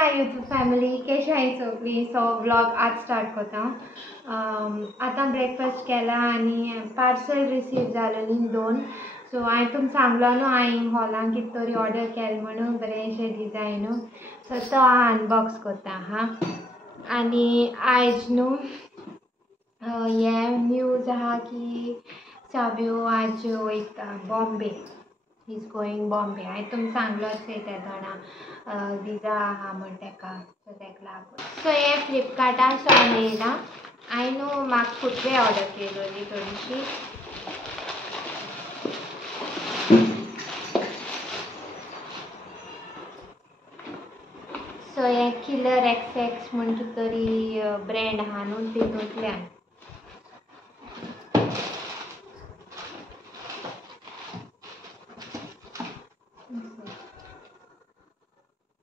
माय YouTube family कशी आहे सगळी. सो व्लॉग आज स्टार्ट करता. आता ब्रेकफास्ट केला आणि पार्सल रिसीव जालेली 2. सो हांवें तुमकां सांगलो न्हू हांवें हॉलान कितें तरी ऑर्डर केलें म्हणून बरेंशें डिजायन. सो तो हांव अनबॉक्स करता हा. आनी आयज न्हू हे न्यूज आहा की साव्यो आज वयता बॉम्बे. Is going Bombay. हांवें तुमकां सांगलोच त्या जाणा विजा आहा म्हण तेका. सो तेका लागून सो हे फ्लिपकार्टार सावन येयला. हांवें न्हू म्हाका फुटवेर ऑर्डर केलोली थोडीशी. सो हे किलर एक्स म्हण कितें तरी ब्रँड आहा न्हू तितूंतल्यान.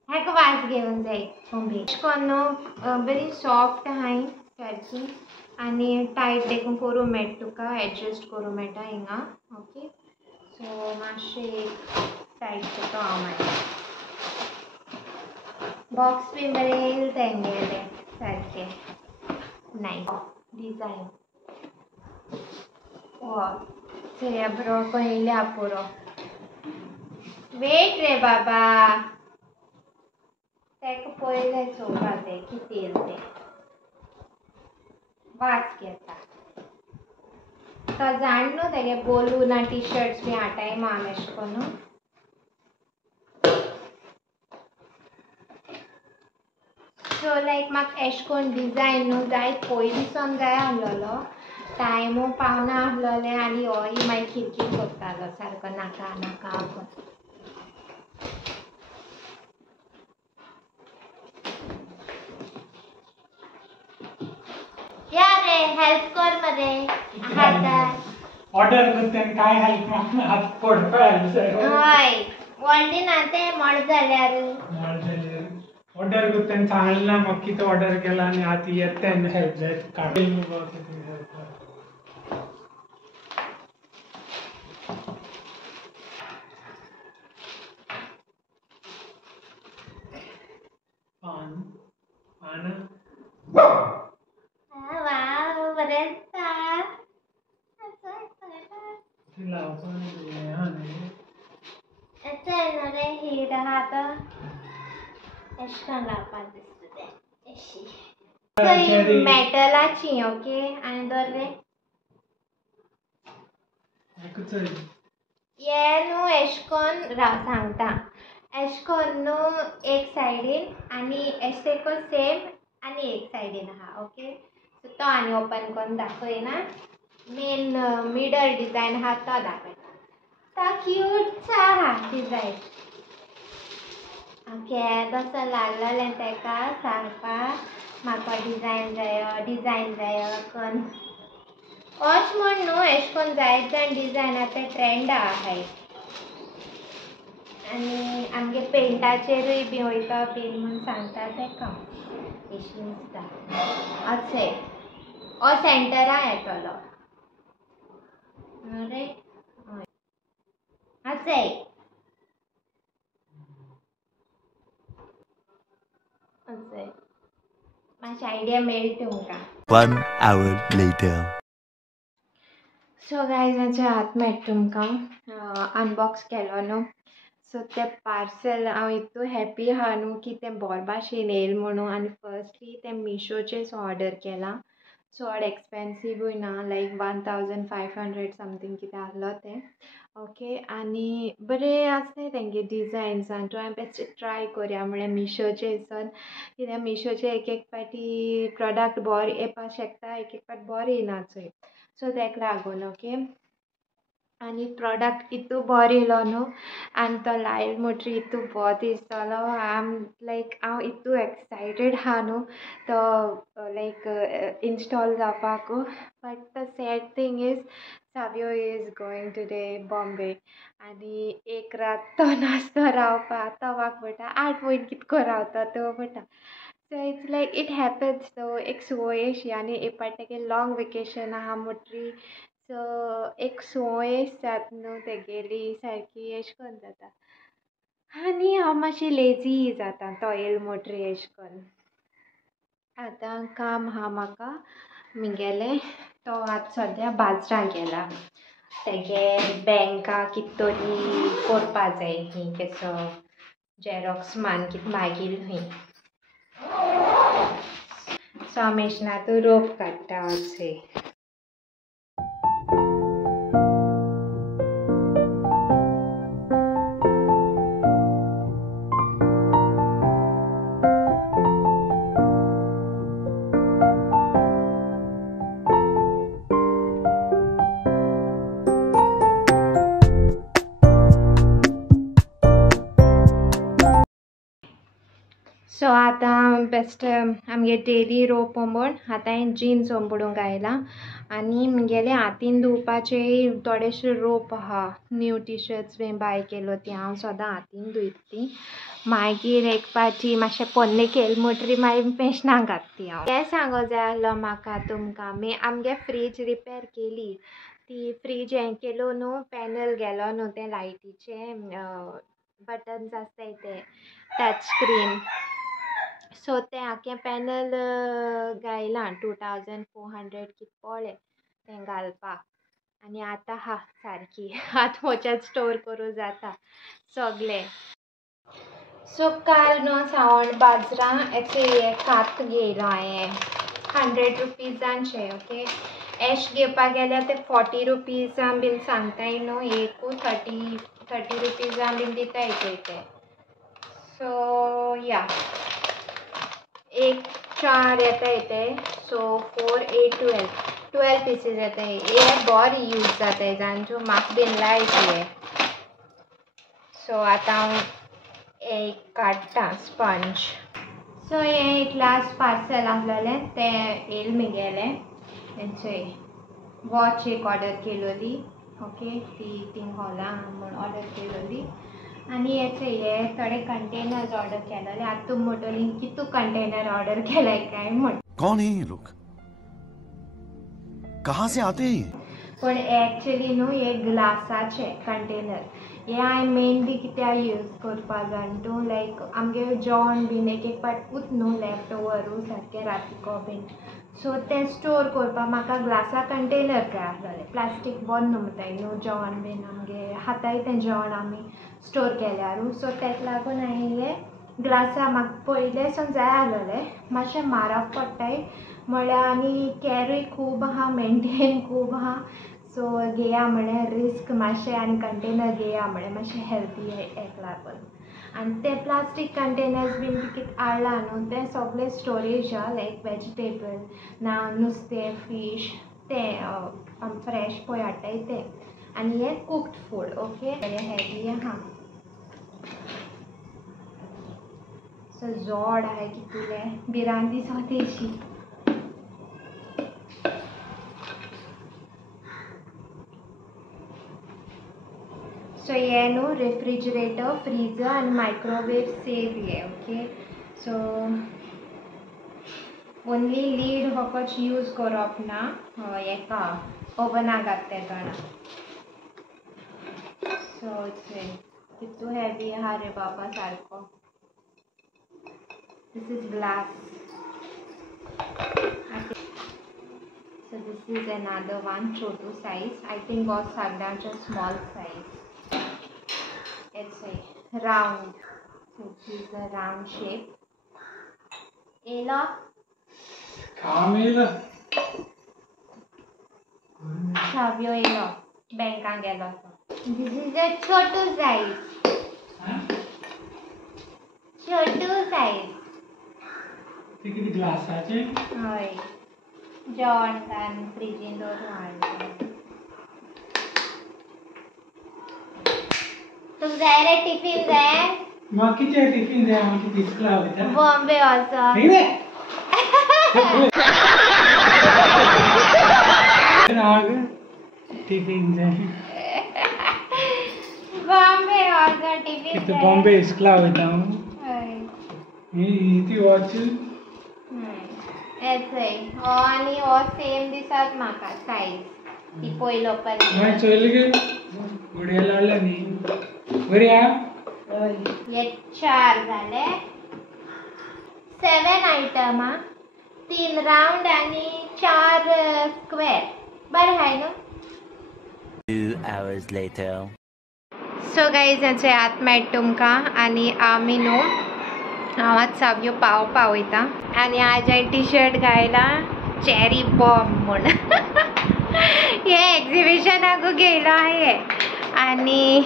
हेका वास घेवन जाय बॉम्बे. अशें बरी सॉफ्ट आहाय सारकी आनी टायट देखून करूं मेळटा तुका. एडजस्ट करूं मेळटा हिंगा. ओके सो मातशें टायट करता हांव मागीर. बॉक्स बी बरें तेंगेलें सारकें नायस डिजायन. चोया बरो पयल्या पुरो. वेट रे बाबा तेका पयलें चोवपा जाय कितें येयलें तें. वास घेता तो जाण न्हू तेगे बोलून टी शर्ट्स बी हाडटाय माम एशें कोन्न. सो लायक म्हाका एशें कोन्न डिजायन न्हू जायत पयलींसून जाय आसलेलो. टायमू पावना आसलोलें आनी होय मागीर किरकीर करतालो सारको नाका नाका कोन्न. या रे हेल्प कर मरे हातात ऑर्डर करते काय हेल्प मागना हात पडपाय हय वंडी ना ते मड जाल्यार ऑर्डर करते सांगला मग किती ऑर्डर केला आणि आता येते हेल्प जाय काढेल पान पान वाव बरें दिसता. तिला पण न्हू रे हीड आहा तो एशें करून लावपाक दिसता तें अशी. सो ही मेटलाची ओके आनी दोरे हे न्हू एशें कोन्न सांगता. एशें कोन्न न्हू एक सायडीन आनी एशें कोन्न सेम आनी एक सायडीन आहा. ओके सो तो आनी ओपन करून दाखयना. मेन मिडल डिजायन आहा तो दाखयता. तो क्यूट आहा डिजायन. ओके तसो लागलोलें तेका सांगपाक म्हाका डिजायन जायो कोन्न. अशें म्हण न्हू एशें कोन्न जायत जाण डिजायन आतां ट्रेंड आहाय. आनी आमगे पेंटाचेरूय बी वयता बीन म्हूण सांगता तेका एशें दिसता. अशें हो सेंटरा येतलो रे. अशें अशें मातशी आयडिया मेळ्ळी तुमकां. 1 hour later. सो गायज हाचे हात मेळटा तुमकां अनबॉक्स केलो न्हू. सो तें पार्सल हांव इतू हॅप्पी आहा न्हू की तें बरो भाशेन येयलें म्हणून. आनी फर्स्टली तें मिशोचेर ऑर्डर केलां. चड एक्सपेन्सिवूय ना लायक 1500 समथींग कितें आहलो तें. ओके आनी बरें आसताय तेंगे डिजायन्स. आनी हांवें बेश्टें ट्राय कोरया म्हळ्यार मिशोचेर सावन कित्याक मिशोचेर एक एक पाटी प्रोडक्ट बरो येवपा शकता एक एक पाटी बरो येयना चोय. सो तेका लागून ओके आनी प्रोडक्ट इतू बरो येयलो न्हू आनी तो लायव म्हणटरी इतू बरो दिसतलो. हांव इतू एक्सायटेड आहा न्हू तो लायक इन्स्टॉल जावपाक. But the sad thing is Savio is going today Bombay आनी एक रात तो नासतो रावपा. तो म्हाका म्हणटा 8 म्हयने कितको रावता तो म्हणटा. So it's like it happens न्हू एक संवय अशी. आनी एक पाटी तेगे लॉंग वेकेशन आहा म्हणटरी सो एक संवय जाता न्हू तेगेली सारकी अशें करून जाता. आनी हांव मातशें लेजी जाता तॉयल मोटरी एश कोन्न. आतां काम आहा म्हाका म्हगेलें तो आतां सद्या बाजरां गेला. तेगे बँका कितें तरी करपा जाय ही केसो जेरॉक्स मान कितें मागील हूंय. सो हांव मेशनातू रोप काडटा अशें. सो आतां बेस्ट आमगे डेली रोप म्हूण आतां हांवें जिन्स ओंबडूंक आयला आनी म्हगेले हातीन धुवपाचे थोडेशे रोप आहा. न्यू टी शर्ट्स बी बाय केलो ती हांव सोदां हातीन धुयता ती. मागीर एक पाटी मातशें पोन्ने केल म्हणटरी मागीर मेशनाक घालता हांव. हें सांगो जाय आसलो म्हाका तुमकां आमगे फ्रीज रिपेर केली. ती फ्रीज हें केलो न्हू पॅनल गेलो न्हू तें लायटीचे बटन्स आसताय ते टच स्क्रीन. सो तें आख्खें पॅनल घायलां 2400 कितें पडलें तें घालपाक. आनी आतां हा सारकी आतां वचत स्टोर करूं जाता सगलें. सो काल न्हू सावंड बाजरां हे कात घेयलो हांवें 100 रुपीजांचे. ओके एश घेवपाक गेल्यार ते 40 रुपीजां बीन सांगताय न्हू एकू 30 रुपीजां बीन दिताय ते. सो या एक 4 येताय ते. सो 4 8 12 पीसीस येताय. हे बरें यूज जाताय जाणट्यो म्हाका बीन लायक हे. सो आतां हांव एक काडटा स्पंज. सो हें एक लास्ट पार्सल आहलोलें तें येयलें म्हगेलें. चोय वॉच एक ऑर्डर केलोली. ओके ती थिंग हॉलां म्हूण ऑर्डर केलोली. आनी हे थोडे कंटेनर्स ऑर्डर केलोले. आतां तुम म्हणटोली कितू कंटेनर ऑर्डर केलाय काय म्हूण. कौन है ये लोग? कहाँ से आते हैं? पण एक्चुअली न्हू हे ग्लासाचे कंटेनर. हे हांवें मेनली कित्याक यूज करपा जाणटू लायक आमगे जेवण बीन एक पाट उत न्हू लॅफ्ट ओवरू सारकें रातीको बीन. सो तें स्टोर करपा म्हाका ग्लासा कंटेनर जाय आहलोले. प्लास्टीक बंद न्हू म्हणटाय न्हू जेवण बीन आमगे खाताय तें जेवण आमी स्टोर केल्यारू. सो तेका लागून हांवें हे ग्लासा म्हाका पयले सावन जाय आहलोले. मातशें म्हारग पडटाय म्हळ्यार आनी कॅरूय खूब आहा मेंटेन खूब आहा. सो घेया म्हळें रिस्क मातशें आनी कंटेनर घेया म्हळें मातशें हेल्दी हेका लागून. आनी ते प्लास्टीक कंटेनर्स बीन कितें हाडला न्हू ते सगळे स्टोरेज लायक वेजिटेबल ना नुस्तें फीश तें फ्रेश पळय हाडटाय तें. आनी हें कुक्ड फूड. ओके हेवी आहा. सो जोड आहाय कितुलें भिरांत दिसो तेशी. सो हे न्हू रेफ्रिजरेटर फ्रीजर आनी मायक्रोवेव सेफ हे. ओके सो ओन्ली लीड फकत यूज करप ना हेका ओवनाक घात तेदोना. सो कितू हेवी आहा रे बाबा सारको. This is glass. So this is another one chotu size. I think was Sagdancha small size. It's a round. So this is a round shape. Ela. Camila. Savio ela. Bankan gelo. This is a chotu size. Chotu size. ते किती ग्लासाचे? हय. जेवण घान फ्रिजीन दवरून हाडटा. तुका जाय रे tiffin जाय? म्हाका कितें टिफिन जाय म्हाका दिसला वयता. बॉम्बे वचो. टिफिन जाय. बॉम्बे वचो टिफिन जाय. बॉम्बे इसकला वयता हांव. हय. ही ती वॉच. येचय हो आनी हो सेम दिसत म्हाका सायज. ती पयलो मागीर चोयली की घडयाळ हाडला न्ही. बरी आहा? हे 4 झाले. 7 आयटम, 3 राऊंड आणि 4 स्क्वेअर. बरं आहे ना? 2 hours later. सो गाईज याचे आत मेळटा तुमकां आनी आमी न्हू हांव आतां सावयो पाव वयता आनी आज हांवें टी शर्ट घायला चॅरी बॉम्ब म्हूण. हे एक्झिबिशनाक घेयलो हांवें आनी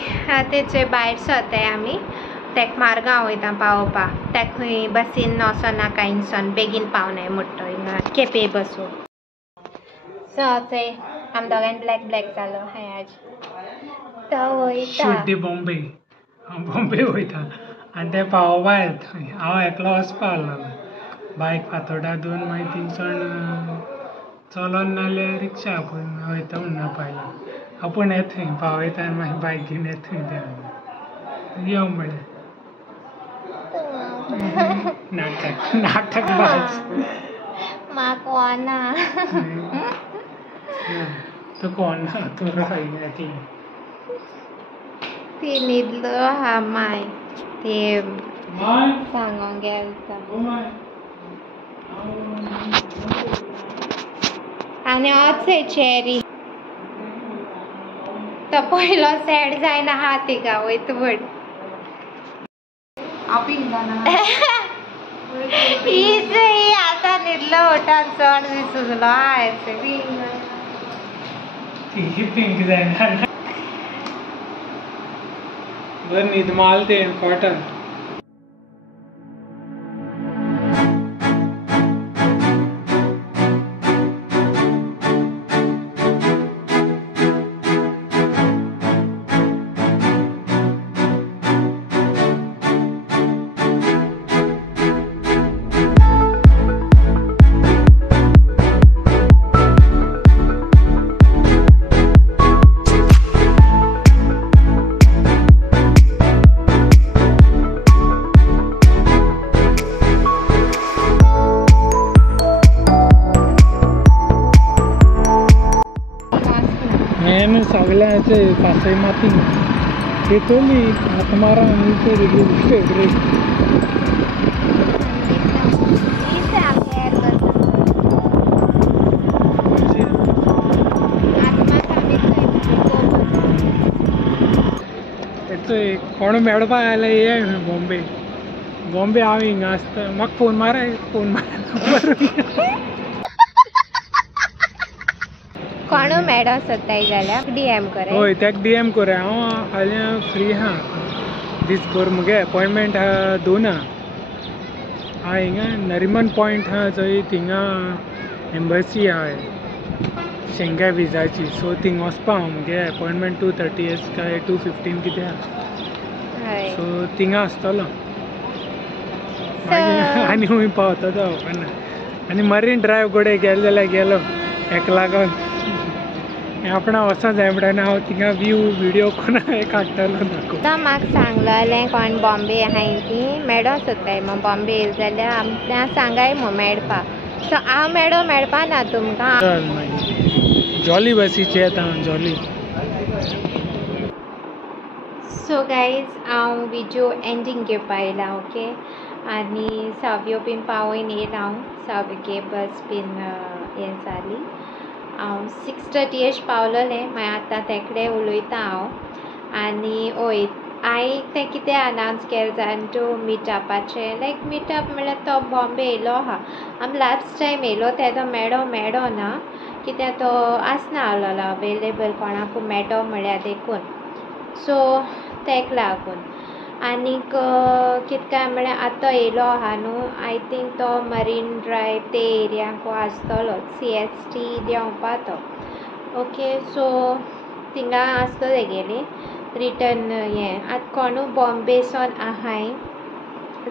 तेचे भायर सरताय आमी. तेका मारगांव वयता पावोवपाक. तेका खंय बसीन वचों नाका हिंगसोन बेगीन पावनाय म्हणटा हिंगा केपें बसून. सो ते आमी दोगांय ब्लॅक जालो हांवें आज. तो वयता शेवटी बॉम्बे हांव बॉम्बे वयता आनी ते पावोवपा येता थंय. हांव एकलो वचपा आसलोलो. बायक फातोड्डा दोन मागीर थिंगसोन चलोन नाल्यार रिक्षा पूण वयता म्हणून पायलो. आपूण येता थंय पावयता आनी मागीर बायक घेवन येता थंय देंवन यो म्हणलें. नाटक बाज. म्हाका वना. तूं कोण ना तूं रोय ती ती न्हिदलो आहा माय. ते माय सांगोंक गेलता आनी होच चॅरी. तो पयलो सॅड जायना आहा तिका वयता म्हण. हीच ही आतां न्हिदलो उठोन चड दिसलो आयज. ती पिंक जायना बरं न्हीद माल ते कॉटन. నేను సగలేస్తే కాసేపు మాత్రం ఎత్తుంది ఆత్మారా ఫేవరెట్. कोण मेळपा आयला ये बॉम्बे हांव हिंगा आसता. म्हाका फोन माराय कोण मेळो सोदताय जाल्यार DM करे. हय तेका DM कोराय. हांव फाल्यां फ्री आहा दीसभर. मुगे अपॉयंटमेंट आहा 2 हांव हिंगा नरिमन पॉयंट आहा थंय थिंगा एम्बसी आहा शेंगा विजाची. सो थिंग वचपा हांव. मुगे अपॉयंटमेंट 2:30 काय 2:15 कितें आहा. सो थिंगा आसतलो आनी हूंय पावता तो वचना. आनी मरीन ड्रायव गोडे गेलो जाल्यार गेलो हेका लागोन. आपणा वचों जाय म्हणून हांव थिंगा व्यू विडियो कोणा काडटलो दाखोव. तो म्हाका सांगलोलें कोण बॉम्बे आहाय ती मेळो सोदताय मग बॉम्बे येयलो जाल्यार आमकां सांगाय मग मेळपा. सो हांव मेळपा ना तुमकां. जॉली बसीचे येता जॉली. सो गायज हांव विडियो एंडींग घेवपा येयला. ओके आनी सावयो बीन पावोन येयला हांव. सावयगे बस बीन हें जाली. हांव 6:30 अशें पावलोलें. मागीर आतां तेकडे उलयता हांव. आनी हय हांवें तें कितें अनावंस केलें जाण टू मिटअपाचें. लायक मिटअप म्हणल्यार तो बॉम्बे येयलो आहा. आमी लास्ट टायम येयलो तेदो मेळो ना कित्याक तो आसना आसलोलो अवेलेबल कोणाकूय मेळटो म्हळ्यार देखून. सो तेका लागून. आनीक कितें काय म्हळ्यार आतां येयलो आहा न्हू. आय थिंक तो मरीन ड्रायव ते एरियाक आसतलो CST देंवपा तो. ओके सो थिंगा आसतो तेगेली रिटर्न हें. आतां कोणूय बॉम्बेसून आहाय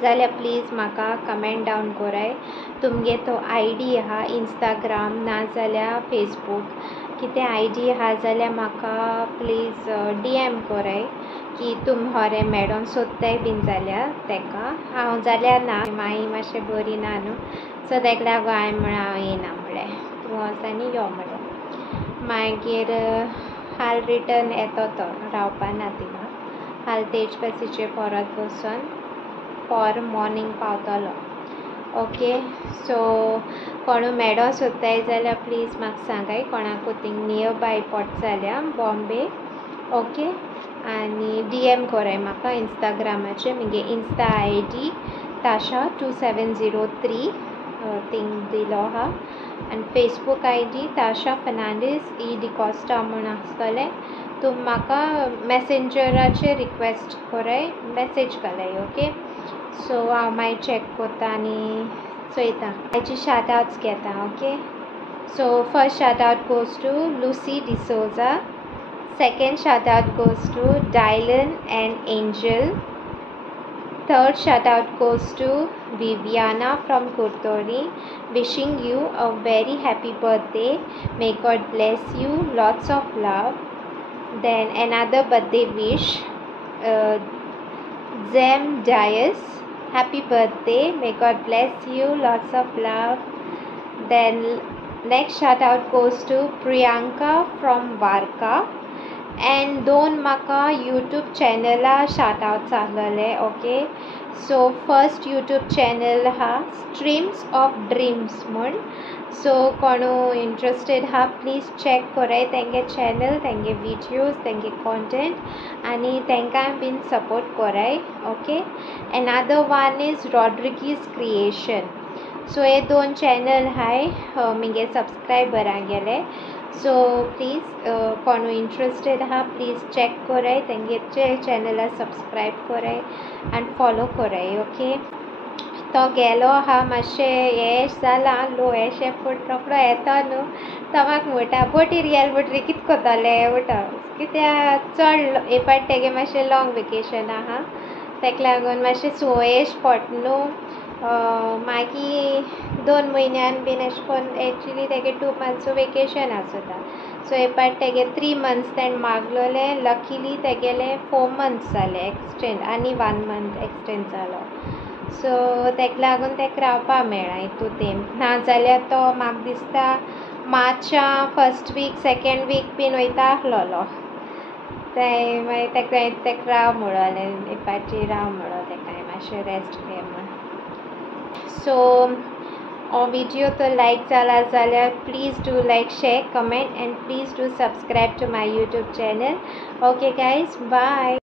जाल्यार प्लीज म्हाका कमेंट डावन कोराय. तुमगे तो ID आहा इंस्टाग्राम नाजाल्यार फेसबूक कितें ID आहा जाल्यार म्हाका प्लीज DM कोराय की तुम होरें मेळोन सोदताय बीन जाल्यार तेका. हांव जाल्यार ना माई मातशें बरी ना न्हू. सो तेका लागून हांवें म्हळें हांव येना म्हळें. तूं वच आनी यो म्हळें. मागीर हाल रिटर्न येतो तो रावपा ना थिंगा. काल तेज बसीचे परत बसून पर मॉर्निंग पावतलो. ओके, सो कोणू मेळो सोदताय जाल्यार प्लीज म्हाका सांगाय, कोणाकू थिंग नियर बाय पडटा जाल्यार बॉम्बे. ओके, आनी DM कोराय म्हाका इंस्टाग्रामाचेर. म्हगे इंस्टा ID ताशा 2703 थिंग दिलो आहा. आनी फेसबूक ID ताशा फर्नांडीस ई डिकोस्टा म्हूण आसतलें. तुम म्हाका मॅसेंजराचेर रिक्वेस्ट कोराय, मॅसेज घालाय. ओके, सो हांव मागीर चॅक कोत्ता आनी चोयता. हाची शाउट आउट्स घेता. Okay, so first shout out goes to Lucy D'Souza. Second shout out goes to Dylan and Angel. Third shout out goes to Viviana from Kurtori. Wishing you a very happy birthday. May God bless you. Lots of love. Then another birthday wish. Zem Dias. Happy birthday. May God bless you. Lots of love. Then next shout out goes to Priyanka from Varka. And दोन म्हाका YouTube चॅनला shout outs आहलोले. Okay, so first YouTube channel हा streams of dreams म्हूण. So कोणू interested हा please check कोराय तेंगे चॅनल, तेंगे विडियोज, तेंगे कॉन्टेंट आनी तेंकां बीन सपोर्ट कोराय. Okay, another one is Rodrigues creation. So हे दोन चॅनल हाय म्हगे सबस्क्रायबरां गेले. सो प्लीज कोणू इंट्रस्टेड आहा प्लीज चॅक कोराय, तेंगे चॅनला सबस्क्रायब कोराय आनी फॉलो कोराय. ओके, तो गेलो आहा मातशें हें जालां लो एशें, पूण रोखडो येता न्हू. तो म्हाका म्हणटा बोटी रियल बोटी कितें कोत्तोले म्हणटा, कित्याक चड हे पाट तेगे मातशें लॉंग वेकेशन आहा, ताका लागून मातशें सुयेश पडटा न्हू. मागीर 2 म्हयन्यान बीन अशें करून एक्चुली तेगे 2 months वेकेशन आसता. सो हे पाट तेगे 3 months तेणें मागलोले. लकीली तेगेले 4 months जाले एक्सटेंड, आनी 1 month एक्सटेंड जालो. सो ताका लागून ताका रावपा मेळ्ळा हितू तेम. नाजाल्यार तो म्हाका दिसता मार्चा फर्स्ट वीक सेकेंड वीक बीन वयता आसलोलो. ते मागीर ताका राव म्हणलें, हे पाटी राव म्हणलो ताका मातशें रेस्ट घे म्हूण. सो हो व्हिडियो तो लायक जाला जाल्यार please do like, share, comment and please do subscribe to my YouTube channel. Okay guys, bye.